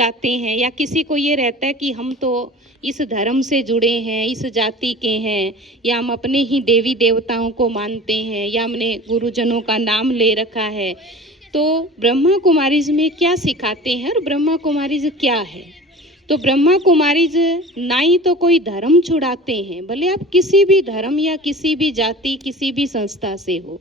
जाते हैं, या किसी को ये रहता है कि हम तो इस धर्म से जुड़े हैं, इस जाति के हैं, या हम अपने ही देवी देवताओं को मानते हैं, या हमने गुरुजनों का नाम ले रखा है। तो ब्रह्मा कुमारीज में क्या सिखाते हैं और ब्रह्मा कुमारीज क्या है? तो ब्रह्मा कुमारीज ना ही तो कोई धर्म छुड़ाते हैं, भले आप किसी भी धर्म या किसी भी जाति किसी भी संस्था से हो,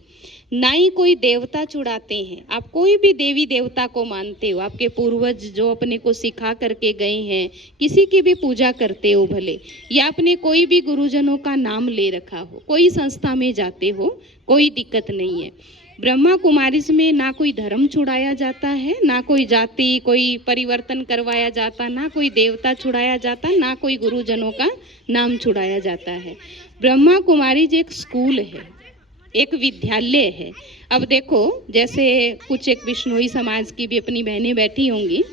ना ही कोई देवता छुड़ाते हैं। आप कोई भी देवी देवता को मानते हो, आपके पूर्वज जो अपने को सिखा करके गए हैं, किसी की भी पूजा करते हो भले, या आपने कोई भी गुरुजनों का नाम ले रखा हो, कोई संस्था में जाते हो, कोई दिक्कत नहीं है। ब्रह्मा कुमारीज में ना कोई धर्म छुड़ाया जाता है, ना कोई जाति कोई परिवर्तन करवाया जाता, ना कोई देवता छुड़ाया जाता, ना कोई गुरुजनों का नाम छुड़ाया जाता है। ब्रह्मा कुमारीज एक स्कूल है, एक विद्यालय है। अब देखो, जैसे कुछ एक बिश्नोई समाज की भी अपनी बहनें बैठी होंगी,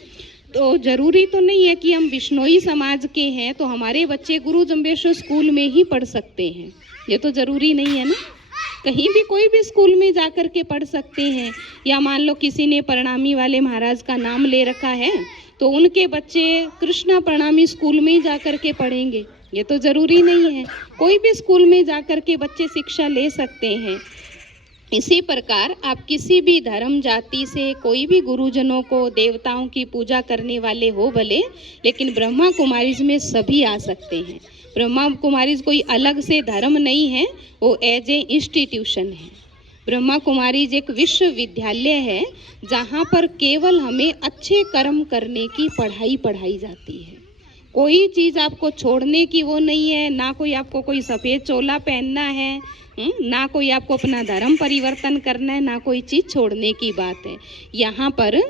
तो जरूरी तो नहीं है कि हम बिश्नोई समाज के हैं तो हमारे बच्चे गुरु जम्बेश्वर स्कूल में ही पढ़ सकते हैं, ये तो जरूरी नहीं है ना। कहीं भी कोई भी स्कूल में जाकर के पढ़ सकते हैं। या मान लो किसी ने प्रणामी वाले महाराज का नाम ले रखा है तो उनके बच्चे कृष्णा प्रणामी स्कूल में ही जाकर के पढ़ेंगे, ये तो जरूरी नहीं है। कोई भी स्कूल में जाकर के बच्चे शिक्षा ले सकते हैं। इसी प्रकार आप किसी भी धर्म जाति से कोई भी गुरुजनों को देवताओं की पूजा करने वाले हो भले, लेकिन ब्रह्मा कुमारीज में सभी आ सकते हैं। ब्रह्मा कुमारीज कोई अलग से धर्म नहीं है, वो एज ए इंस्टीट्यूशन है। ब्रह्मा कुमारीज एक विश्वविद्यालय है जहाँ पर केवल हमें अच्छे कर्म करने की पढ़ाई पढ़ाई जाती है। कोई चीज़ आपको छोड़ने की वो नहीं है, ना कोई आपको कोई सफ़ेद चोला पहनना है, ना कोई आपको अपना धर्म परिवर्तन करना है, ना कोई चीज़ छोड़ने की बात है। यहाँ पर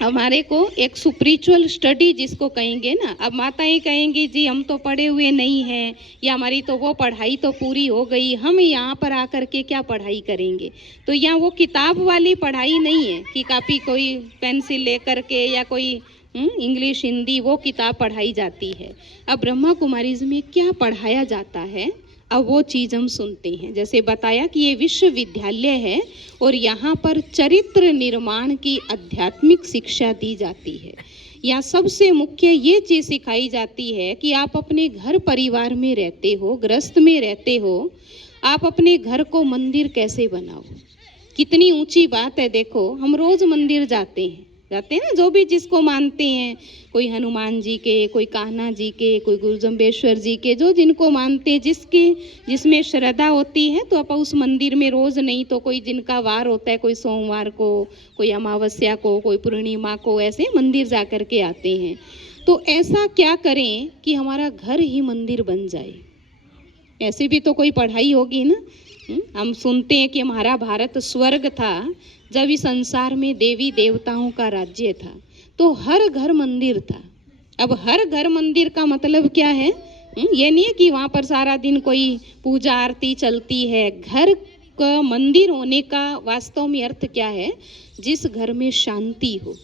हमारे को एक स्पिरिचुअल स्टडी जिसको कहेंगे ना, अब माताएं कहेंगी जी हम तो पढ़े हुए नहीं हैं, या हमारी तो वो पढ़ाई तो पूरी हो गई, हम यहाँ पर आकर के क्या पढ़ाई करेंगे। तो यहाँ वो किताब वाली पढ़ाई नहीं है कि कापी कोई पेंसिल लेकर के या कोई इंग्लिश हिंदी वो किताब पढ़ाई जाती है। अब ब्रह्मा कुमारीज में क्या पढ़ाया जाता है, अब वो चीज़ हम सुनते हैं। जैसे बताया कि ये विश्वविद्यालय है और यहाँ पर चरित्र निर्माण की आध्यात्मिक शिक्षा दी जाती है। यहाँ सबसे मुख्य ये चीज़ सिखाई जाती है कि आप अपने घर परिवार में रहते हो, गृहस्थ में रहते हो, आप अपने घर को मंदिर कैसे बनाओ। कितनी ऊंची बात है। देखो, हम रोज मंदिर जाते हैं ना, जो भी जिसको मानते हैं, कोई हनुमान जी के, कोई कान्हा जी के, कोई गुरु जम्बेश्वर जी के, जो जिनको मानते हैं, जिसमें श्रद्धा होती है, तो आप उस मंदिर में रोज नहीं तो कोई जिनका वार होता है, कोई सोमवार को, कोई अमावस्या को, कोई पूर्णिमा को, ऐसे मंदिर जा कर के आते हैं। तो ऐसा क्या करें कि हमारा घर ही मंदिर बन जाए। ऐसे भी तो कोई पढ़ाई होगी ना। हम सुनते हैं कि हमारा भारत स्वर्ग था जब इस संसार में देवी देवताओं का राज्य था, तो हर घर मंदिर था। अब हर घर मंदिर का मतलब क्या है? ये नहीं है कि वहाँ पर सारा दिन कोई पूजा आरती चलती है। घर का मंदिर होने का वास्तव में अर्थ क्या है? जिस घर में शांति हो,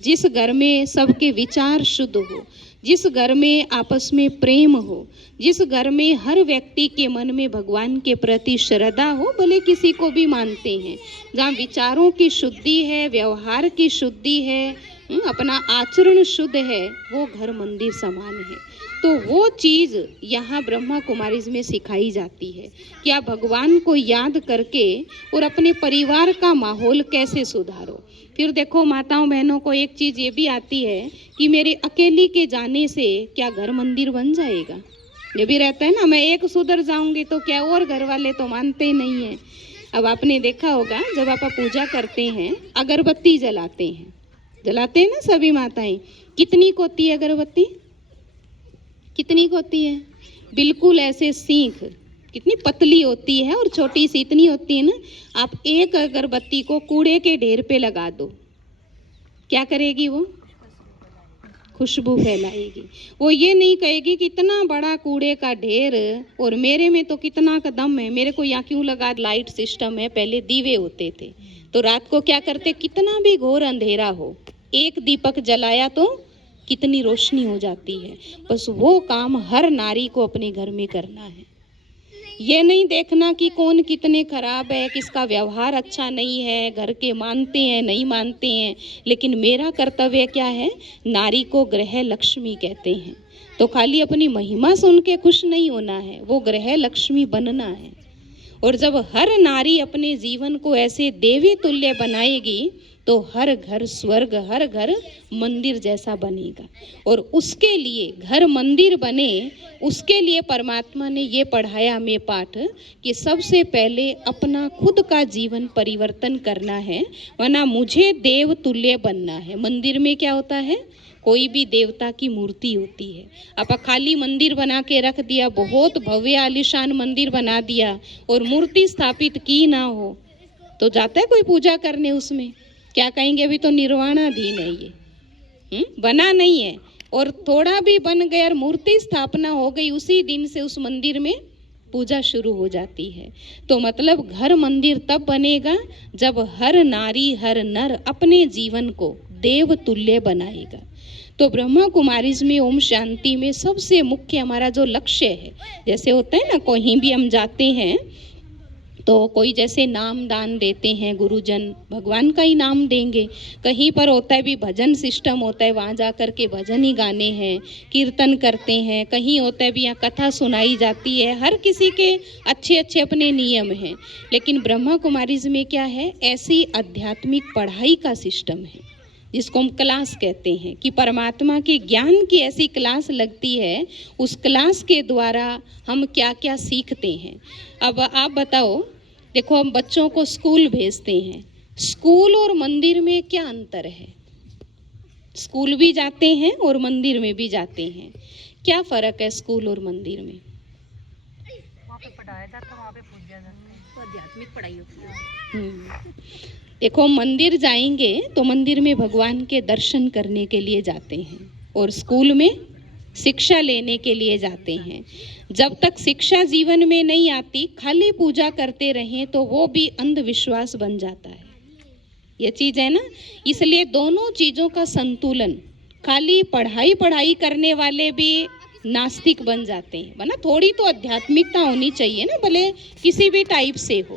जिस घर में सबके विचार शुद्ध हो, जिस घर में आपस में प्रेम हो, जिस घर में हर व्यक्ति के मन में भगवान के प्रति श्रद्धा हो, भले किसी को भी मानते हैं, जहाँ विचारों की शुद्धि है, व्यवहार की शुद्धि है, अपना आचरण शुद्ध है, वो घर मंदिर समान है। तो वो चीज़ यहाँ ब्रह्मा कुमारीज में सिखाई जाती है कि आप भगवान को याद करके और अपने परिवार का माहौल कैसे सुधारो। फिर देखो माताओं बहनों को एक चीज़ ये भी आती है कि मेरे अकेली के जाने से क्या घर मंदिर बन जाएगा। ये भी रहता है ना, मैं एक सुधर जाऊंगी तो क्या, और घर वाले तो मानते ही नहीं है। अब आपने देखा होगा जब आप पूजा करते हैं, अगरबत्ती जलाते हैं ना सभी माताएं, कितनी को होती है अगरबत्ती? कितनी को होती है? बिल्कुल ऐसे सींख कितनी पतली होती है और छोटी सी इतनी होती है ना। आप एक अगरबत्ती को कूड़े के ढेर पे लगा दो, क्या करेगी वो? खुशबू फैलाएगी। वो ये नहीं कहेगी कि इतना बड़ा कूड़े का ढेर और मेरे में तो कितना का दम है, मेरे को यहाँ क्यों लगा। लाइट सिस्टम है, पहले दीवे होते थे, तो रात को क्या करते, कितना भी घोर अंधेरा हो, एक दीपक जलाया तो कितनी रोशनी हो जाती है। बस वो काम हर नारी को अपने घर में करना है। ये नहीं देखना कि कौन कितने खराब है, किसका व्यवहार अच्छा नहीं है, घर के मानते हैं नहीं मानते हैं, लेकिन मेरा कर्तव्य क्या है, नारी को गृह लक्ष्मी कहते हैं। तो खाली अपनी महिमा सुन के खुश नहीं होना है, वो गृह लक्ष्मी बनना है। और जब हर नारी अपने जीवन को ऐसे देवी तुल्य बनाएगी तो हर घर स्वर्ग, हर घर मंदिर जैसा बनेगा। और उसके लिए घर मंदिर बने, उसके लिए परमात्मा ने ये पढ़ाया हमें पाठ कि सबसे पहले अपना खुद का जीवन परिवर्तन करना है, वरना मुझे देव तुल्य बनना है। मंदिर में क्या होता है, कोई भी देवता की मूर्ति होती है, आप खाली मंदिर बना के रख दिया, बहुत भव्य आलीशान मंदिर बना दिया और मूर्ति स्थापित की ना हो तो जाता है कोई पूजा करने, उसमें क्या कहेंगे, अभी तो निर्वाणाधीन है ये, बना नहीं है। और थोड़ा भी बन गया और मूर्ति स्थापना हो गई, उसी दिन से उस मंदिर में पूजा शुरू हो जाती है। तो मतलब घर मंदिर तब बनेगा जब हर नारी हर नर अपने जीवन को देव तुल्य बनाएगा। तो ब्रह्मा कुमारीज में ओम शांति में सबसे मुख्य हमारा जो लक्ष्य है, जैसे होता है ना कहीं भी हम जाते हैं तो कोई जैसे नाम दान देते हैं, गुरुजन भगवान का ही नाम देंगे, कहीं पर होता है भी भजन सिस्टम होता है, वहाँ जा कर के भजन ही गाने हैं, कीर्तन करते हैं, कहीं होता है भी यहाँ कथा सुनाई जाती है, हर किसी के अच्छे अच्छे अपने नियम हैं। लेकिन ब्रह्मा कुमारीज में क्या है, ऐसी आध्यात्मिक पढ़ाई का सिस्टम है जिसको हम क्लास कहते हैं, कि परमात्मा के ज्ञान की ऐसी क्लास लगती है, उस क्लास के द्वारा हम क्या क्या सीखते हैं। अब आप बताओ, देखो हम बच्चों को स्कूल भेजते हैं, स्कूल और मंदिर में क्या अंतर है? स्कूल भी जाते हैं और मंदिर में भी जाते हैं, क्या फर्क है स्कूल और मंदिर में? वहाँ पे पढ़ाया जाता है, वहाँ पे पूजा जाता है, तो आध्यात्मिक पढ़ाई होती है। देखो मंदिर जाएंगे तो मंदिर में भगवान के दर्शन करने के लिए जाते हैं और स्कूल में शिक्षा लेने के लिए जाते हैं। जब तक शिक्षा जीवन में नहीं आती, खाली पूजा करते रहें तो वो भी अंधविश्वास बन जाता है। ये चीज है ना, इसलिए दोनों चीजों का संतुलन, खाली पढ़ाई पढ़ाई करने वाले भी नास्तिक बन जाते हैं, वरना थोड़ी तो आध्यात्मिकता होनी चाहिए ना, भले किसी भी टाइप से हो।